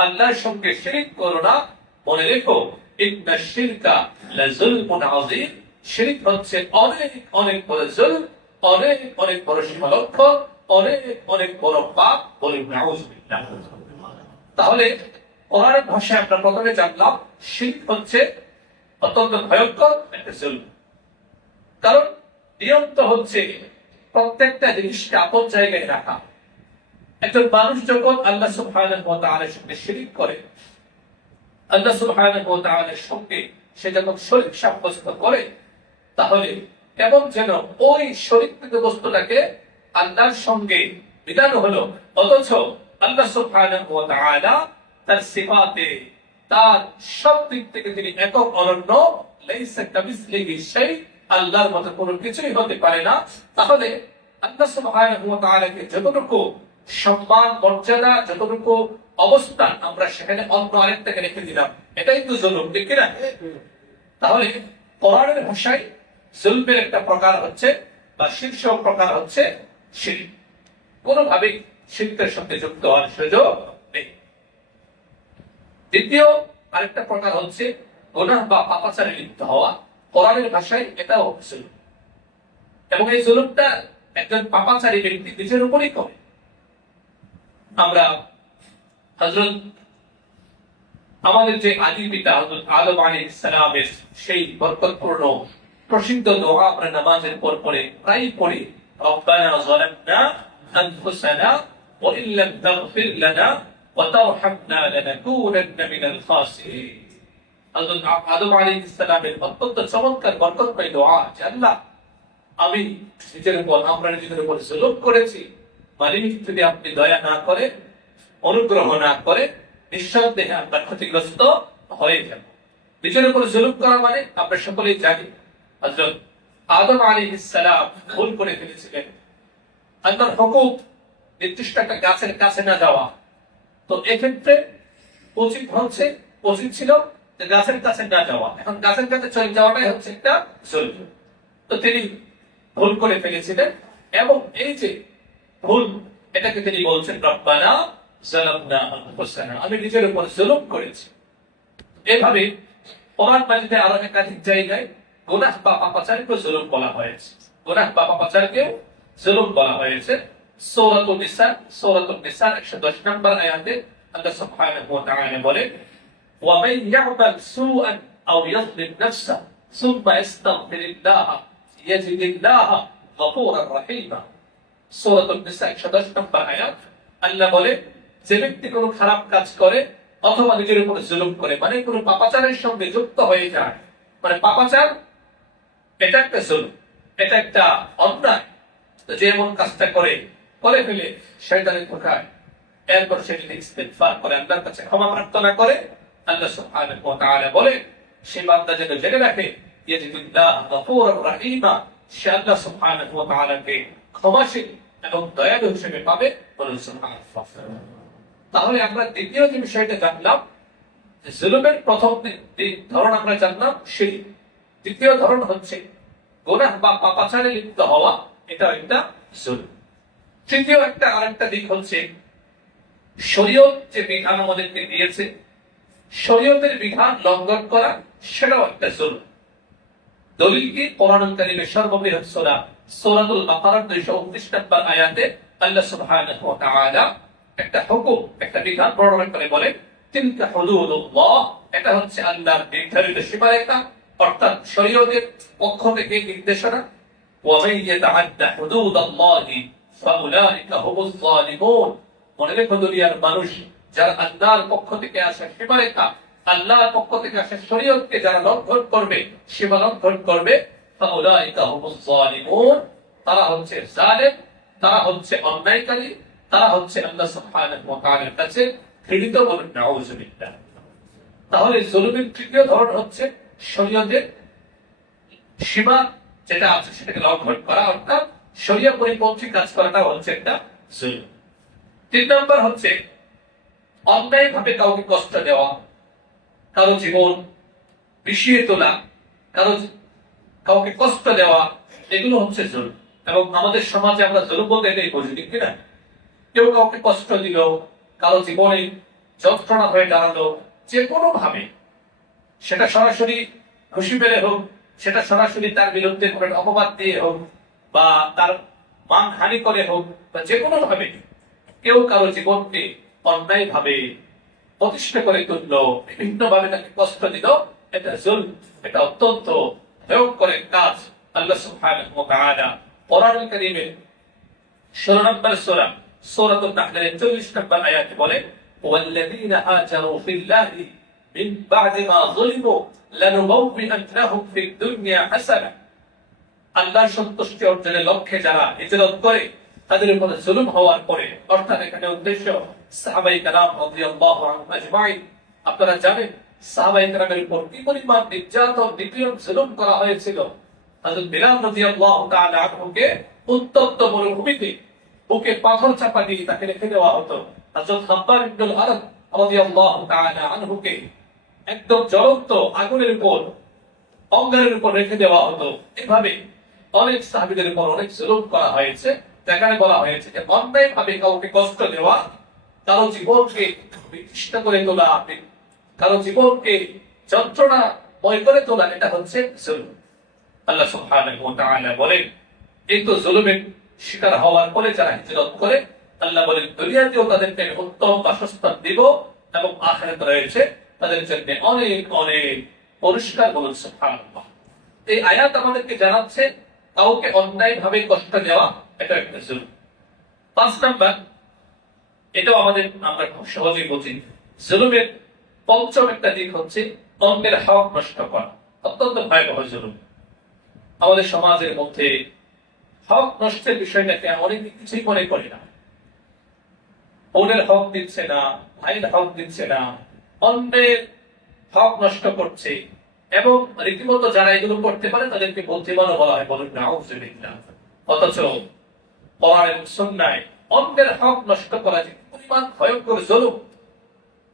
আল্লাহর সঙ্গে শিরক করো না। মনে রেখো ইন্না শিরকা লাযুলমুন আযীম, শিরক হচ্ছে অনেক অনেক বড় জুলম, অনেক অনেক বড় সীমালঙ্ঘন, অনেক অনেক বড় পাপ। বলি নাউযুবিল্লাহ। তাহলে কোরআনের ভাষায় আমরা প্রথমে জানলাম শিরক হচ্ছে অত্যন্ত ভয়ঙ্কর একটা জুলম। কারণ নিয়ম তো হচ্ছে প্রত্যেকটা জিনিসকে আপন জায়গায় রাখা। একজন মানুষ যখন আল্লাহ সুবহানাহু ওয়া তাআলার সঙ্গে শিরক করে, আল্লাহ সুবহানাহু ওয়া তাআলার সঙ্গে সে যখন শরীক সাব্যস্ত করে, তাহলে কেমন যেন ওই শরীককৃত বস্তুটাকে আল্লাহর সঙ্গে মিলানো হলো, অথচ আল্লাহ সুবহানাহু ওয়া তাআলা তার সিফাতে, তার সব দিক থেকে তিনি একক অনন্য, লাইসা কামিসলিহি শাই, আল্লাহর মতো কোনো কিছুই হতে পারে না। তাহলে আল্লাহ সুবহানাহু ওয়া তাআলাকে যতটুকু সম্মান, মর্যাদা, যতটুকু অবস্থান, আমরা সেখানে অন্য আরেকটাকে রেখে দিলাম, এটাই তো জুলুম, ঠিক কিনা? তাহলে কোরআনের ভাষায় জুলমের একটা প্রকার হচ্ছে, বা শীর্ষ প্রকার হচ্ছে শিরক। কোনোভাবেই শিরকের সঙ্গে যুক্ত হওয়ার সুযোগ নেই। দ্বিতীয় আরেকটা প্রকার হচ্ছে গুনাহ বা পাপাচারে লিপ্ত হওয়া। কোরআনের ভাষায় এটাও জুলুম, এবং এই জুলুমটা একজন পাপাচারী ব্যক্তি নিজের উপরই করে। আমরা হযরত আমাদের যে আদি পিতা হযরত আদম আলাইহিস সালামের সেই বরকতপূর্ণ প্রসিদ্ধ দোয়া আমরা নামাজের পর পরে প্রায় পড়ি, রব্বানা যালামনা আনফুসানা ওয়া ইন লাম তাগফির লানা ওয়া তারহামনা লানাকুনান্না মিনাল খাসিরিন। হযরত আদম আলাইহিস সালামের অত্যন্ত চমৎকার বরকতময় দোয়া, যে আল্লাহ, আমি নিজের উপর, আমরা নিজেদের উপর জুলুম করেছি, মালিক যদি আপনি দয়া না করে, অনুগ্রহ না করে, নিঃসন্দেহে আমরা ক্ষতিগ্রস্ত হয়ে যাব। নিজের উপর জুলুম করা মানে আমরা সকলেই জানি, হযরত আদম আলাইহিস সালাম ভুল করে ফেলেছিলেন। আল্লাহর হুকুম নির্দিষ্ট একটা গাছের কাছে না যাওয়া, তো এক্ষেত্রে উচিত ছিল যে গাছের কাছে না যাওয়া। এখন গাছের কাছে চলে যাওয়াটাই হচ্ছে একটা জুলুম। তো তিনি ভুল করে ফেলেছিলেন, এবং এই যে ভুল, এটাকে তিনি বলছেন রব্বানা যালামনা আনফুসানা, আমি নিজের উপর জুলুম করেছি। এভাবে কোরআন মাজিদে আরো একাধিক জায়গায় গুনাহ বা পাপাচারকে জুলুম বলা হয়েছে। গুনাহ বা পাপাচারকে জুলুম বলা হয়েছে। সূরাতুন নিসা 110 নম্বর আয়াতে আল্লাহ সুবহানাহু ওয়া তাআলা বলেন, ওয়া মান ইয়া'মাল সুআন আও ইয়াযলিম নাফসাহু সুম্মা ইস্তাগফিরিল্লাহ ইয়াজিদিল্লাহ গফুরার রহিমা। সূরাতুন নিসা 110 নম্বর আয়াত। আল্লাহ বলে, যে ব্যক্তি কোনো খারাপ কাজ করে অথবা নিজের উপর জুলুম করে, মানে কোনো পাপাচারের সঙ্গে যুক্ত হয়ে যায়, মানে পাপাচার এটা একটা জুলুম, এটা একটা অন্যায়। তো যে এমন কাজটা করে ফেলে শয়তানের ধোঁকায়, এরপর সে যদি ইস্তিগফার করে, আল্লাহর কাছে ক্ষমা প্রার্থনা করে, আল্লাহ সুবহানাহু ওয়া তাআলা বলে সে বান্দা যেন জেনে রাখে ইয়াজিদুল্লাহ গফুরার রহিমা, সে আল্লাহ সুবহানাহু ওয়া তাআলাকে ক্ষমাশীল এবং দয়ালু হিসেবে পাবে। বলুন সুবহানাল্লাহ। তাহলে আমরা দ্বিতীয় যে বিষয়টা জানলাম, যে জুলুমের প্রথম ধরন আমরা জানলাম শিরক, দ্বিতীয় ধরন হচ্ছে গুনাহ বা পাপাচারে লিপ্ত হওয়া, এটা একটা জুলুম। তৃতীয় আরেকটা দিক হচ্ছে শরীয়ত যে বিধান আমাদেরকে দিয়েছে, শরীয়তের বিধান লঙ্ঘন করা, সেটাও একটা জুলুম। দলিল কি? কোরআন কারীমের সর্ববৃহৎ সূরা সূরাতুল বাকারার 229 নম্বর আয়াতে আল্লাহ সুবহানাহু ওয়া তাআলা একটা হুকুম, একটা বিধান বর্ণনা করে বলেন, তিলকা হুদুদুল্লাহ, এটা হচ্ছে আল্লাহর নির্ধারিত সীমারেখা, অর্থাৎ শরীয়তের পক্ষ থেকে নির্দেশনা। ওয়া মান ইয়াতাআদ্দা হুদুদাল্লাহি ফাউলাইকা হুমুজ যালিমুন। মনে রেখো দুনিয়ার মানুষ, যারা আল্লাহর পক্ষ থেকে আসা সীমারেখা, আল্লাহর পক্ষ থেকে আসা শরীয়তকে যারা লঙ্ঘন করবে, সীমা লঙ্ঘন করবে, ফাউলাইকা হুমুজ যালিমুন, তারা হচ্ছে জালেম, তারা হচ্ছে অন্যায়কারী, তারা হচ্ছে আল্লাহ সুবহানাহু ওয়া তাআলার কাছে ঘৃণিত। বলুন নাউযুবিল্লাহ। তাহলে জুলুমের তৃতীয় ধরন হচ্ছে শরীয়তের সীমা যেটা আছে সেটাকে লঙ্ঘন করা, অর্থাৎ শরীয়ত পরিপন্থী কাজ করাটা হচ্ছে একটা জুলুম। 3 নম্বর হচ্ছে অন্যায়ভাবে কাউকে কষ্ট দেওয়া, কারো জীবন বিষিয়ে তোলা, কাউকে কষ্ট দেওয়া, এগুলো হচ্ছে জুলুম। এবং আমাদের সমাজে আমরা জুলুম বলতে এটাই বুঝি, ঠিক না? কেউ কাউকে কষ্ট দিল, কারো জীবনে যন্ত্রণা হয়ে দাঁড়ালো, যে কোনো ভাবে সেটা সরাসরি ঘুষি মেরে হোক, সেটা সরাসরি তার বিরুদ্ধে কোনো অপবাদ দিয়ে হোক, বা তার মানহানি করে হোক, বা যে কোনো ভাবে কেউ কারো জীবনকে অন্যায় ভাবে প্রতিষ্ঠা করে তুললো, বিভিন্ন ভাবে তাকে কষ্ট দিল, এটা জুলম, এটা অত্যন্ত ভয়ঙ্কর কাজ। আল্লাহ সুবহানাহু ওয়া তাআলা কোরআনুল কারীমের 16 নম্বর সূরা সূরাতুন নাহলের 40 নম্বর আয়াতে বলেন, ওয়াল্লাযীনা হাজারু ফিল্লাহি মিন বা'দি মা যুলিমু লানুবাউবিআন্নাহুম ফিদ দুনিয়া হাসানাহ। আল্লাহর সন্তুষ্টি অর্জনের লক্ষ্যে যারা হিজরত করে তাদের উপর জুলুম হওয়ার পরে, অর্থাৎ এখানে উদ্দেশ্য সাহাবায়ে কেরাম রাদিয়াল্লাহু আনহুম আজমাইন। আপনারা জানেন সাহাবায়ে কেরামের উপর কি পরিমাণ নির্যাতন, নিপীড়ন, জুলুম করা হয়েছিল। হযরত বিলাল রাদিয়াল্লাহু তাআলা আনহুকে উত্তপ্ত মরুভূমিতে বুকে পাথর চাপা দিয়ে তাকে রেখে দেওয়া হতো। হযরত খাব্বাব ইবনুল আরব রাদিয়াল্লাহু তাআলা আনহুকে একদম জ্বলন্ত আগুনের উপর, অঙ্গারের উপর রেখে দেওয়া হতো। এভাবে অনেক সাহাবীদের উপর অনেক জুলুম করা হয়েছে। এখানে বলা হয়েছে যে অন্যায় ভাবে কাউকে কষ্ট দেওয়া, কারো জীবনকে বিতৃষ্ণ করে তোলা, কারো জীবনকে যন্ত্রণাময় করে তোলা, এটা হচ্ছে জুলুম। আল্লাহ সুবহানাহু ওয়া তাআলা বলেন, এই তো জুলুমের শিকার হওয়ার পরে যারা হিজরত করে, আল্লাহ বলেন দুনিয়াতেও তাদেরকে উত্তম বাসস্থান দিব এবং আখিরাতে রয়েছে তাদের জন্য অনেক অনেক পুরস্কার। বলুন সুবহানাল্লাহ। এই আয়াত আমাদেরকে জানাচ্ছে কাউকে অন্যায় ভাবে কষ্ট দেওয়া এটা একটা জুলুম। 5 নাম্বার, এটাও আমরা খুব সহজেই বুঝি, জুলুমের পঞ্চম একটা দিক হচ্ছে অন্যের হক নষ্ট করা। অত্যন্ত ভয়াবহ জুলুম। আমাদের সমাজের মধ্যে হক নষ্টের বিষয়টাকে অনেক কিছুই মনে করি না। বোনের হক দিচ্ছে না, ভাইয়ের হক দিচ্ছে না, অন্যের হক নষ্ট করছে, এবং রীতিমতো যারা এগুলো করতে পারে তাদেরকে বুদ্ধিমানও বলা হয়। বলুন নাউযুবিল্লাহ। অথচ কোরআন এবং সুন্নাহয় অন্যের হক নষ্ট করা যে পরিমাণ ভয়ঙ্কর জুলুম,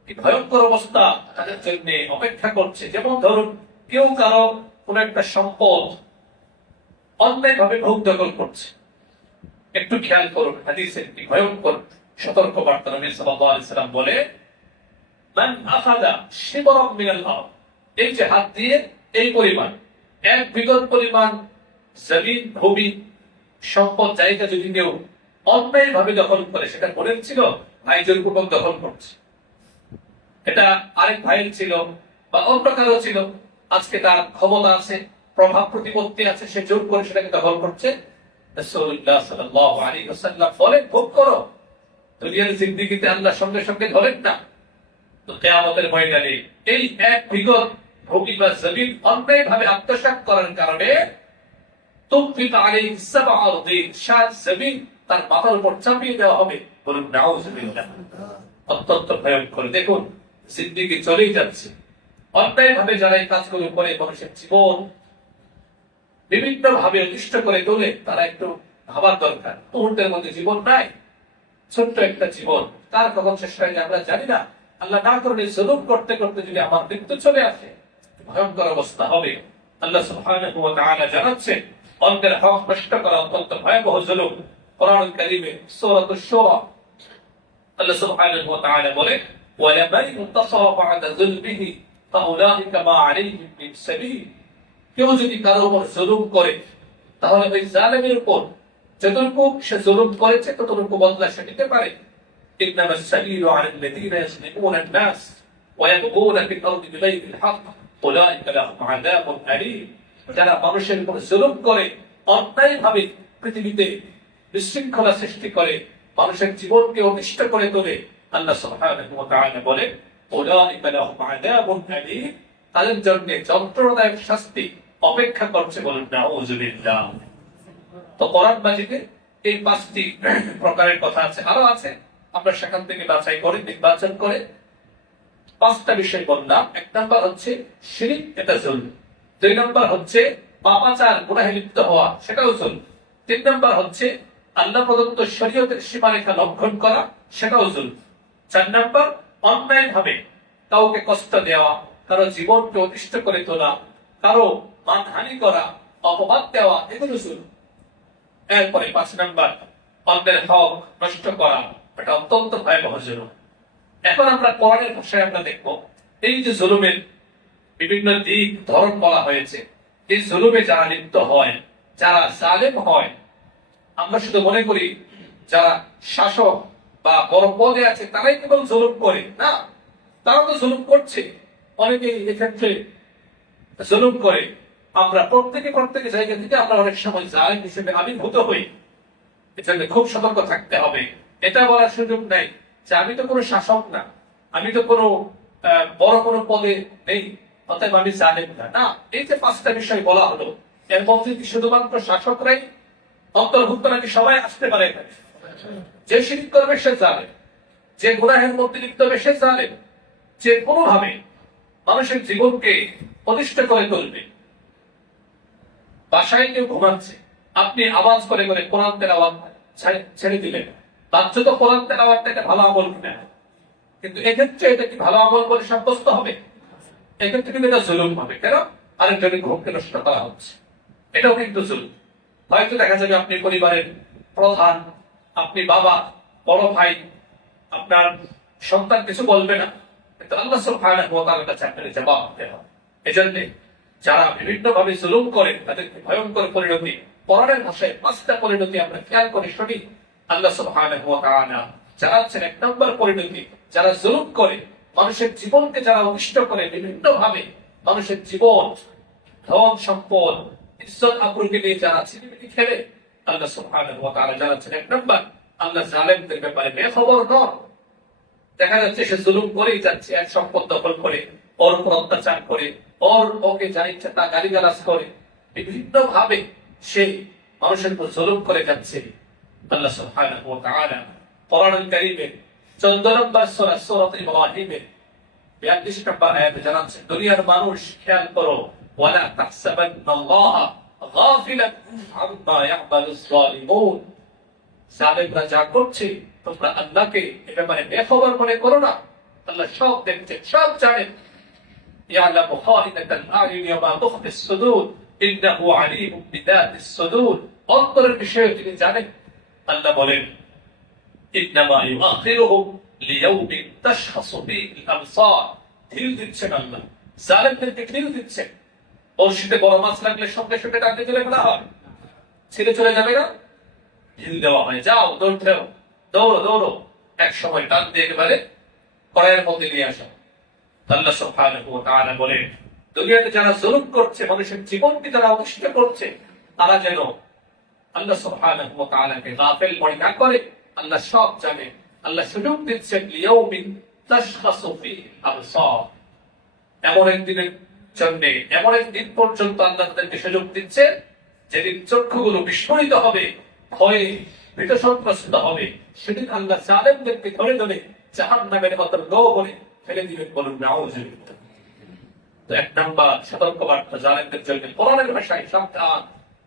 কি ভয়ঙ্কর অবস্থা তাদের জন্য অপেক্ষা করছে। যেমন ধরুন, কেউ কারো কোন একটা সম্পদ অন্যায় ভাবে ভোগ দখল করছে। একটু খেয়াল করুন, হাদিসের কি ভয়ঙ্কর সতর্ক বার্তা। নবী সাল্লাল্লাহু আলাইহি সাল্লাম বলে, মান আখাযা শিবরাম মিনাল আরদ, এই যে হাত দিয়ে এই পরিমাণ, এক বিগত পরিমাণ জমিন, ভূমি, সম্পদ, জায়গা যদি কেউ অন্যায় ভাবে দখল করে, সেটা মনের ছিল, ভাই জোরপূর্বক দখল করছে, এটা আরেক ভাইয়ের ছিল বা অন্য কারো ছিল, আজকে তার ক্ষমতা আছে, প্রভাব প্রতিপত্তি আছে, সে জোর করে সেটাকে দখল করছে। রাসূলুল্লাহ সাল্লাল্লাহু আলাইহি ওয়াসাল্লাম বলেন, ভোগ করো, দুনিয়ার জিন্দেগিতে আল্লাহর সঙ্গে সঙ্গে ধরেন না, তো কিয়ামতের ময়দানে এই এক বিগত ভূমি বা জমিন অন্যায় ভাবে আত্মসাৎ করার কারণে তুমফিত আলাইহি সাবআ আরদিন, সাত জমিন তার মাথার উপর চাপিয়ে দেওয়া হবে। বলুন নাউযুবিল্লাহ। অত্যন্ত ভয়ঙ্কর। দেখুন, জিন্দেগি চলেই যাচ্ছে, অন্যায় ভাবে যারা এই কাজগুলো করে মানুষের জীবন বিভিন্ন ভাবে অতিষ্ঠ করে তোলে, তারা একটু ভাবার দরকার। মুহূর্তের মধ্যে জীবন নাই, ছোট্ট একটা জীবন, কার কখন শেষ হয়ে যায় আমরা জানি না। আল্লাহ না করলে জুলুম করতে করতে যদি আমার মৃত্যু চলে আসে, ভয়ঙ্কর অবস্থা হবে। আল্লাহ সুবহানাহু ওয়া তাআলা জানাচ্ছেন, অন্যের হক নষ্ট করা অত্যন্ত ভয়াবহ জুলুম। কোরআনুল কারীমে সূরাতুশ শুরা আল্লাহ সুবহানাহু ওয়া তাআলা বলেন, ওয়ালামান ইনতাসারা বা'দা যুলমিহি ফাউলাইকা মা আলাইহিম মিন সাবিল। কেউ যদি কারো উপর জুলুম করে, তাহলে ওই জালেমের উপর যতটুকু সে জুলুম করেছে ততটুকু বদলা সে নিতে পারে। ইন্নামাস সাবিলু আলাল্লাযীনা ইয়াজলিমুনা আন-নাস ওয়া ইয়াবগুনা ফিল আরদি বিগাইরিল হক উলাইকা লাহুম আযাবুন আলীম। যারা মানুষের উপর জুলুম করে, অন্যায় ভাবে পৃথিবীতে বিশৃঙ্খলা সৃষ্টি করে, মানুষের জীবনকে অনিষ্ট করে তোলে, আল্লাহ সুবহানাহু ওয়া তাআলা বলেন, উলাইকা লাহুম আযাবুন আলীম, তাদের জন্য যন্ত্রণাদায়ক শাস্তি অপেক্ষা করছে। বলুন নাউযুবিল্লাহ। তো কোরআন মাজিদে এই 5টি প্রকারের কথা আছে, আরো আছে, আমরা সেখান থেকে বাছাই করে নির্বাচন করে 5টা বিষয় বললাম। 1 নাম্বার হচ্ছে শিরক, এটা জুলম। 2 নাম্বার হচ্ছে পাপাচার, গুনাহে লিপ্ত হওয়া, সেটাও জুলম। 3 নাম্বার হচ্ছে আল্লাহ প্রদত্ত শরীয়তের সীমারেখা লঙ্ঘন করা, সেটাও জুলম। 4 নাম্বার অন্যায় ভাবে কাউকে কষ্ট দেওয়া, কারো জীবনকে অতিষ্ঠ করে তোলা, কারো মানহানি করা, অপবাদ দেওয়া, এগুলো জুলম। এরপরে 5 নাম্বার অন্যের হক নষ্ট করা, এটা অত্যন্ত ভয়াবহ জুলুম। এখন আমরা কোরআনের ভাষায় আমরা দেখব, এই যে জুলুমের বিভিন্ন দিক ধরন বলা হয়েছে। এই জুলুমে যারা লিপ্ত হয়, যারা জালেম হয়, আমরা শুধু মনে করি যারা শাসক বা বড় পদে আছে তারাই কেবল জুলুম করে না, তারা তো জুলুম করছে, অনেকেই এক্ষেত্রে জুলুম করে। আমরা প্রত্যেকে জায়গা থেকে আমরা অনেক সময় জালেম হিসেবে আবির্ভূত হই। এজন্য খুব সতর্ক থাকতে হবে। এটা বলার সুযোগ নাই যে আমি তো কোনো শাসক না, আমি তো কোনো বড় কোনো পদে নেই, অতএব আমি জালেম না। না, এই যে পাঁচটা বিষয় বলা হলো, এর মধ্যে কি শুধুমাত্র শাসকরাই অন্তর্ভুক্ত নাকি সবাই আসতে পারে? যে শিরক করবে সে জালেম, যে গুনাহের মধ্যে লিপ্ত হবে সে জালেম, যে কোনোভাবে মানুষের জীবনকে অনিষ্ট করে তুলবে। বাসায় কেউ ঘুমাচ্ছে, আপনি আওয়াজ করে করে কোরআন তেলাওয়াত ছেড়ে দিলেন, বাধ্যত কোরআন তেলাওয়াতটা এটা ভালো আমল কিনা? কিন্তু এক্ষেত্রে এটা কি ভালো আমল বলে সাব্যস্ত হবে? এক্ষেত্রে কিন্তু এটা জুলুম হবে। কেন? আরেকজনের ঘুমকে নষ্ট করা হচ্ছে, এটাও কিন্তু জুলুম। হয়তো দেখা যাবে আপনি পরিবারের প্রধান, আপনি বাবা, বড় ভাই, আপনার সন্তান কিছু বলবে না, কিন্তু আল্লাহ সুবহানাহু ওয়া তাআলার কাছে আপনাকে জবাব দিতে হবে। এজন্য যারা বিভিন্ন ভাবে জুলুম করে তাদেরকে ভয়ঙ্কর পরিণতি, কোরআনের ভাষায় পাঁচটা পরিণতি আমরা খেয়াল করে শুনি। আল্লাহ সুবহানাহু ওয়া তাআলা জানাচ্ছেন এক নম্বর পরিণতি, যারা জুলুম করে, মানুষের জীবনকে যারা অনিষ্ট করে, বিভিন্ন ভাবে মানুষের জীবন, ধন সম্পদ, ইজ্জত আবরুকে নিয়ে যারা ছিনিমিনি খেলে, আল্লাহ সুবহানাহু ওয়া তাআলা জানাচ্ছেন এক নম্বর, আল্লাহ জালেমদের ব্যাপারে বেখবর নন। দেখা যাচ্ছে সে জুলুম করেই যাচ্ছে, এক সম্পদ দখল করে, ওর উপর অত্যাচার করে, ওকে যা ইচ্ছা তা গালিগালাজ করে, বিভিন্ন ভাবে সে মানুষের উপর জুলুম করে যাচ্ছে। আল্লাহ সুবহানাহু ওয়া তাআলা কোরআনুল কারীমে 14 নম্বর সূরা সূরাতুল ইব্রাহিমে 42 নম্বর আয়াতে জানাচ্ছেন, দুনিয়ার মানুষ খেয়াল করো, ওয়ালা তাহসাবান্নাল্লাহা গাফিলান আম্মা ইয়ামালুজ জালিমুন। জালেমরা যা করছে তোমরা আল্লাহকে এ ব্যাপারে বেখবর মনে করো না। আল্লাহ সব দেখছেন, সব জানেন। ইয়ালামু খাইনাতাল আ'য়ুনি ওয়া মা তুখফিস সুদূর ইন্নাহু আলীমুম বিযাতিস সুদূর। অন্তরের বিষয়ে তিনি জানেন। আল্লাহ বলেন, ইন্নামা ইউআখিরুহুম লিয়াউমিন তাশখাসু ফীহিল আবসার। ঢিল দিচ্ছেন আল্লাহ, জালেমদেরকে ঢিল দিচ্ছেন। বড়শিতে বড় মাছ লাগলে সঙ্গে সঙ্গে টানতে চলে ফেলা হয়, ছেড়ে চলে যাবে না, ঢিল দেওয়া হয়, যাও দৌড়, দৌড়ো, এক সময় টান দিয়ে একেবারে কড়াইয়ের মধ্যে নিয়ে আসা। আল্লাহ সুবহানাহু ওয়া তাআলা বলেন, দুনিয়াতে যারা জুলুম করছে, মানুষের জীবনকে যারা অনিষ্ট করছে, তারা যেন আল্লাহ সুবহানাহু ওয়া তাআলাকে গাফিল মনে না করে। আল্লাহ সব জানেন। আল্লাহ সুযোগ দিচ্ছেন লিয়াউমিন তাশখাসু ফীহিল আবসার। এমন একদিনের জন্য, এমন একদিন পর্যন্ত আল্লাহ তাদেরকে সুযোগ দিচ্ছে যেদিন চক্ষুগুলো বিস্ফোরিত হবে, ভয়ে ভীত সন্ত্রস্ত হবে। সেদিন আল্লাহ জালেমদেরকে ধরে ধরে জাহান্নামের মতো গহ্বরে ফেলে দিবেন। বলুন নাউযুবিল্লাহ। তো এক নাম্বার সতর্কবার্তা জালেমদের জন্য, কোরআনের ভাষায় সাবধান,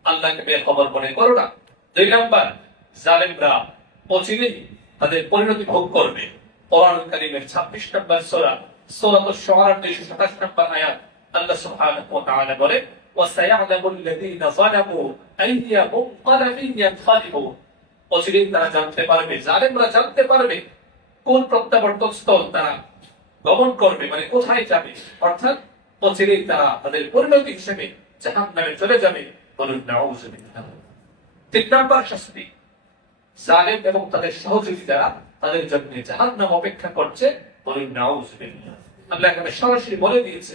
আল্লাহকে বেখবর মনে করো না। দুই নাম্বার, জালেমরা অচিরেই তাদের পরিণতি ভোগ করবে। কোরআনুল কারীমের 26 নম্বর সূরা সূরাতুশ শুআরা 227 নম্বর আয়াত আল্লাহ সুবহানাহু ওয়া তাআলা বলে, ওয়াসায়ালামুল লাযীনা যালামু আইয়া মুনকালাবিন ইয়ানকালিবুন। অচিরেই তারা জানতে পারবে, জালেমরা জানতে পারবে কোন প্রত্যাবর্তন স্থল তারা গমন করবে, মানে কোথায় যাবে। অর্থাৎ অচিরেই তারা তাদের পরিণতি হিসেবে জাহান্নামে চলে যাবে। বলুন নাউযুবিল্লাহ। তিন নম্বর শাস্তি, জালেম এবং তাদের সহযোগী যারা, তাদের জন্য জাহান্নাম অপেক্ষা করছে। বলুন নাউযুবিল্লাহ। আল্লাহ এখানে সরাসরি বলে দিয়েছে।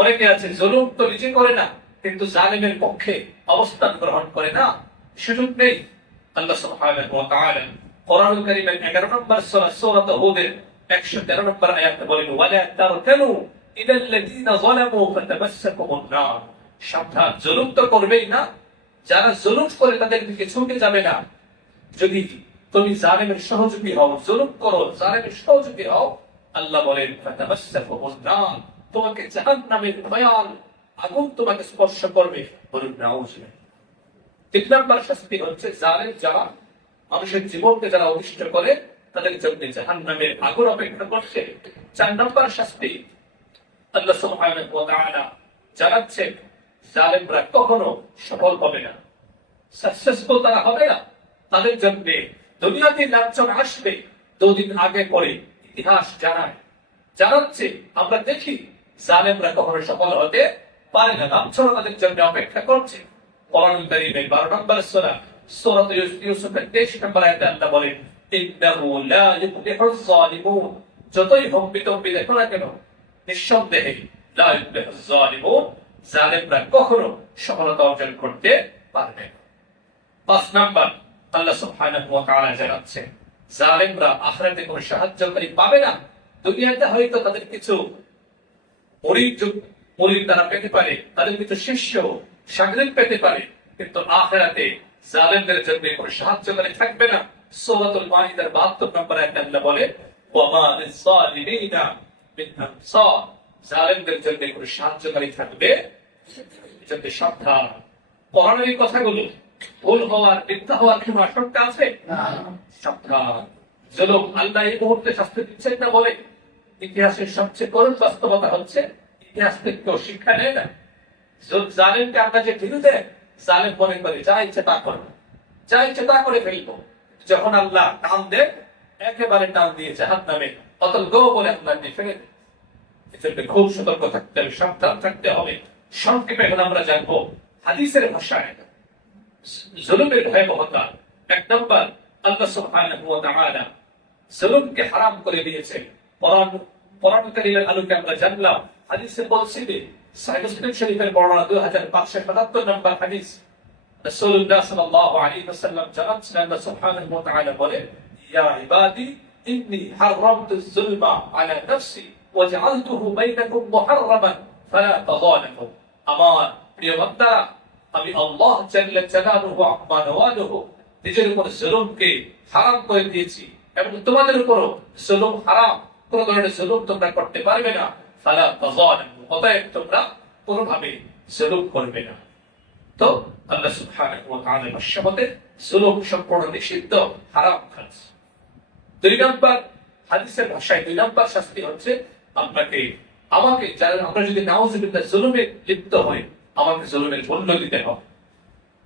অনেকে আছে জুলুম তো নিজে করে না, কিন্তু জালেমের পক্ষে অবস্থান গ্রহণ করে না, সুযোগ নেই। আল্লাহ সুবহানাহু ওয়া তাআলা কোরআনুল কারীমের 11 নম্বর সূরা সূরাত হুদের 113 নম্বর আয়াতে বলেন, ওয়ালা তারকানু ইলাল্লাযীনা যালামু ফাতামাসসাকুমুন নার। সাবধান, জুলুম তো করবেই না, যারা জুলুম করে তাদের দিকে ঝুঁকে যাবে না। যদি তুমি জালেমের সহযোগী হও, জুলুম করো, জালেমের সহযোগী হও, আল্লাহ বলেন ফাতামাসসাকুমুন নার, তোমাকে জাহান্নামের ভয়াল আগুন তোমাকে স্পর্শ করবে। বলুন নাউযুবিল্লাহ। তিন নম্বর শাস্তি হচ্ছে, জালেম যারা মানুষের জীবনকে যারা অনিষ্ট করে, তাদের জন্য জাহান্নামের আগুন অপেক্ষা করছে। চার নম্বর শাস্তি, আল্লাহ সুবহানাহু ওয়া তাআলা জানাচ্ছেন, জালেমরা কখনো সফল হবে না, সাকসেসফুল তারা হবে না। তাদের জন্য দুনিয়াতে লাঞ্ছনা আসবে। দুদিন আগে পরে ইতিহাস জানাচ্ছে, আমরা দেখি জালেমরা কখনো সফল হতে পারে না, লাঞ্ছনা তাদের জন্য অপেক্ষা করছে। কোরআনুল কারীমের 12 নম্বর সূরা সূরা ইউসুফের 23 নম্বর আয়াতে আল্লাহ বলেন, ইন্নাহু লা ইফলিহুজ জালিমুন, যতই হম্বিতম্বি দেখো না কেন, নিঃসন্দেহে লা ইফলিহুজ জালিমুন, জালেমরা কখনো সফলতা অর্জন করতে পারবে না। 5 নম্বর, আল্লাহ সুবহানাহু ওয়া তাআলা জানাচ্ছেন জালেমরা আখিরাতে কোনো সাহায্যকারী পাবে না। দুনিয়াতে হয়তো তাদের কিছু মুরিদ তারা পেতে পারে, তাদের কিছু শিষ্য শাগির্দ পেতে পারে, কিন্তু আখিরাতে জালেমদের জন্য কোনো সাহায্যকারী থাকবে না। সূরাতুল মাইদার 72 নম্বর আয়াতে আল্লাহ বলে, ওয়া মা লিয-যালিমিনা মিন আনসার, জালেমদের জন্য কোনো সাহায্যকারী থাকবে যদি সাবধান। কোরআনের এই কথাগুলো ভুল হওয়ার, মিথ্যা হওয়ার কোনো আশঙ্কা আছে? সাবধান। জুলুম আল্লাহ এই মুহূর্তে শাস্তি দিচ্ছেন না বলে ইতিহাসের সবচেয়ে করুণ বাস্তবতা হচ্ছে ইতিহাস থেকে কেউ শিক্ষা নেয় না। জালেমকে আমরা যে ঢিল দেয়, জালেম মনে করে যা ইচ্ছে তা করবো, যা ইচ্ছে তা করে ফেলবো। যখন আল্লাহ টান দেন, একেবারে টান দিয়ে জাহান্নামে অতল গো বলে আল্লাহ দিয়ে ফেলে দেন। এজন্য খুব সতর্ক থাকতে হবে, সাবধান থাকতে হবে। সংক্ষেপে এখন আমরা জানবো হাদিসের ভাষায় জুলুমের ভয়াবহতা। 1 নম্বর, আল্লাহ সুবহানাহু ওয়া তাআলা জুলুমকে হারাম করে দিয়েছেন। কোরআন কারীমের আলোকে আমরা জানলাম, হাদিসে বলছে সহিহ মুসলিম শরীফের বর্ণনা 2577 নম্বর হাদিস, রাসূলুল্লাহ সাল্লাল্লাহু আলাইহি ওয়াসাল্লাম জানাচ্ছেন আল্লাহ সুবহানাহু ওয়া তাআলা বলেন, ইয়া ইবাদি ইন্নী হারামতুজ যুলমা আলা নাফসি ওয়া জাআলতুহু বাইনাকুম মুহাররামান ফালা তাযালামু। আমার প্রিয় বান্দা, আমি আল্লাহ জাল্লা জালালুহু আম্মা নওয়ালুহু নিজের উপর জুলুমকে হারাম করে দিয়েছি এবং তোমাদের উপর জুলুম হারাম, কোন ধরনের জুলুম তোমরা করতে পারবে না। ফালা তাযালামু, অতএব তোমরা কোনোভাবে জুলুম করবে না। তো আল্লাহ সুবহানাহু ওয়া তাআলার ভাষ্যমতে জুলুম সম্পূর্ণ নিষিদ্ধ, হারাম কাজ। 2 নম্বর হাদিসের ভাষায় 2 নম্বর শাস্তি হচ্ছে আমাকে যারা আমরা যদি নাউযুবিল্লাহ জুলুমে লিপ্ত হই, আমাকে জুলুমের মূল্য দিতে হবে।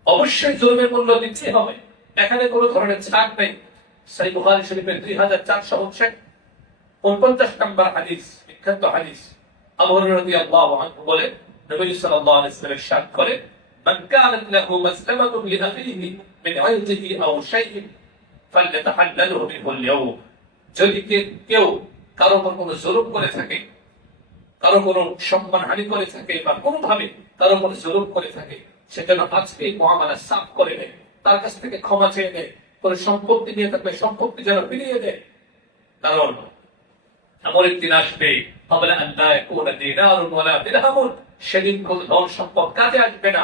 অবশ্যই জুলুমের মূল্য দিতে হবে, এখানে কোনো ধরনের ছাড় নেই। সহিহ বুখারী শরীফের 2459 নম্বর হাদিস, বিখ্যাত হাদিস, আবু হুরায়রা রাদিয়াল্লাহু আনহু বলেন, নবী সাল্লাল্লাহু আলাইহি ওয়াসাল্লাম ইরশাদ করেন, মান কানাত লাহু মাসলামাতুন লিআখিহি মিন আইযিহি আও শাইইন ফালইতাহাল্লালহু মিনহু আল-ইয়াওম। যদি কেউ কারো উপর কোনো জুলুম করে থাকে, কারো কোনো সম্মানহানি করে থাকে বা কোনোভাবে কারো উপর জুলুম করে থাকে, সেটা আজকে মুআমালা সাফ করে নেয়, তার কাছ থেকে ক্ষমা চেয়ে নেয়। কোনো সম্পত্তি নিয়ে থাকলে সম্পত্তি যেন ফিরিয়ে দেয়, কারণ এমন একদিন আসবে সেদিন কোন ধন সম্পদ কাজে আসবে না।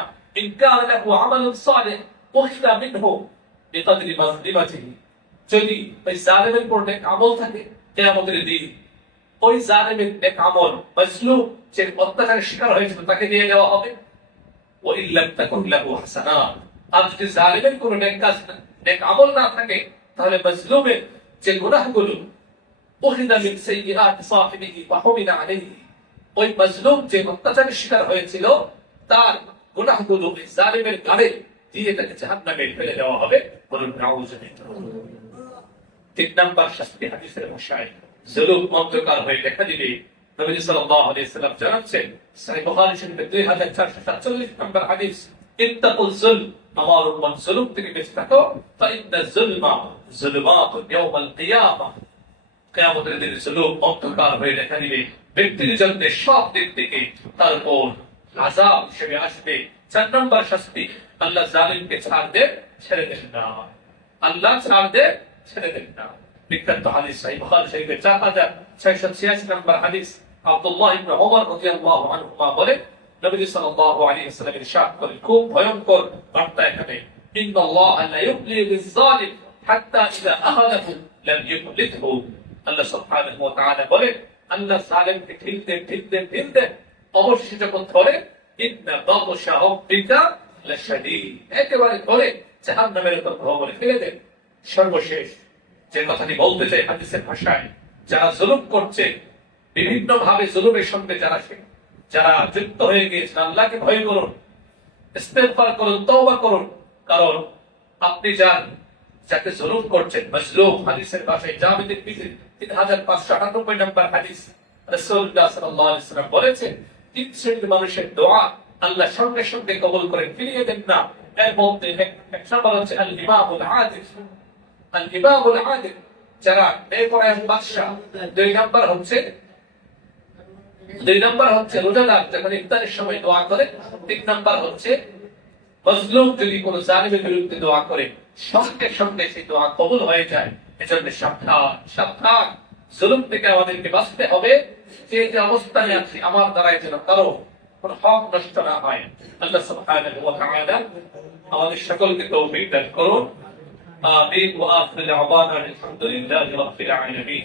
যদি ওই জালেমের উপর নেক আমল থাকে, কিয়ামতের দিন ওই জালেমের নেক আমল মাজলুম যে অত্যাচারের শিকার হয়েছিল তাকে দিয়ে দেওয়া হবে। ওয়া ইল্লাম তাকুন লাহু হাসানাত, আর যদি জালেমের কোনো নেক আমল না থাকে, তাহলে মাজলুমের যে গুনাহগুলো উখিদা মিন সাইয়্যাতি সাহিবিহি ওয়া হুমিলা আলাইহি, ওই মাজলুম যে অত্যাচারের শিকার হয়েছিল তার গুনাহগুলো ওই জালেমের ঘাড়ে দিয়ে তাকে জাহান্নামে ফেলে দেওয়া হবে। বলুন নাউযুবিল্লাহ। 3 নম্বর শাস্তি হাদিসের ভাষায় জুলুম অন্ধকার হয়ে দেখা দিলে নবী সাল্লাল্লাহু আলাইহি ওয়াসাল্লাম জানাচ্ছেন, সহিহ বুখারী শরীফের 2447 নম্বর হাদিস, ইত্তাকুল যুলম, আমার উম্মত জুলুম থেকে বেঁচে থাকো, ফাইন্না যুলমা যুলুমাতুন ইয়াওমাল কিয়ামাহ, কিয়ামতের দিনে জুলুম অন্ধকার হয়ে দেখা দিলে ব্যক্তির জন্য সব দিক থেকে তার উপর আযাব হিসেবে আসবে। 4 নম্বর শাস্তি, আল্লাহ জালিমকে ছাড় দে, ছেড়ে দেন না। আল্লাহ ছাড় দে, ছেড়ে দেন না। বিখ্যাত হাদিস সহিহ বুখারী শরীফের 4686 নম্বর হাদিস, আব্দুল্লাহ ইবনে ওমর রাদিয়াল্লাহু আনহুমা বলেন, নবী সাল্লাল্লাহু আলাইহি ওয়াসাল্লাম ইরশাদ করেন, খুব ভয়ঙ্কর বার্তা এখানে, ইন্নাল্লাহ লা ইউবলি লিয-যালিম হাত্তা ইযা আখাযাহু লাম ইউবলিহু। আল্লাহ সুবহানাহু ওয়া তাআলা বলেন, আল্লাহ জালিমকে ঠেলতে অবশেষে যখন ধরে, ইন্না বাতশা রাব্বিকা লাশাদীদ, একেবারে ধরে জাহান্নামের উপর ভবনে ফেলে দেন। সর্বশেষ যে কথাটি বলতে চাই হাদিসের ভাষায়, যারা জুলুম করছে, বিভিন্ন ভাবে জুলুমের সঙ্গে যারা যুক্ত হয়ে গিয়েছেন, আল্লাহকে ভয় করুন, ইস্তেগফার করুন, তওবা করুন। কারণ আপনি যাকে জুলুম করছেন, মাজলুম, হাদিসের ভাষায় জামিদের পিছে 3598 নম্বর হাদিস, রাসূলুল্লাহ সাল্লাল্লাহু আলাইহি ওয়াসাল্লাম বলেছেন, তিন শ্রেণীর মানুষের দোয়া আল্লাহ সঙ্গে সঙ্গে কবুল করে ফিরিয়ে দেন না। এর মধ্যে এক নম্বর হচ্ছে আল ইমামুল আদিল, আল ইমামুল আদিল, যারা নেককার বাদশা। দুই নম্বর হচ্ছে রোজাদার, যখন ইফতারের সময় দোয়া করে। তিন নম্বর হচ্ছে মজলুম যদি কোন জালিমের বিরুদ্ধে দোয়া করে, সঙ্গে সঙ্গে সেই দোয়া কবুল হয়ে যায়। এজন্য সাবধান, সাবধান, জুলুম থেকে আমাদেরকে বাঁচতে হবে। যে অবস্থানে আছি আমার দ্বারা যেন কারো কোন হক নষ্ট না হয়। আল্লাহ সুবহানাহু ওয়া তাআলা আমাদের সকলকে তৌফিক দান করুন। আমিন ওয়া আখিরু দাওয়ানা আলহামদুলিল্লাহি রাব্বিল আলামিন।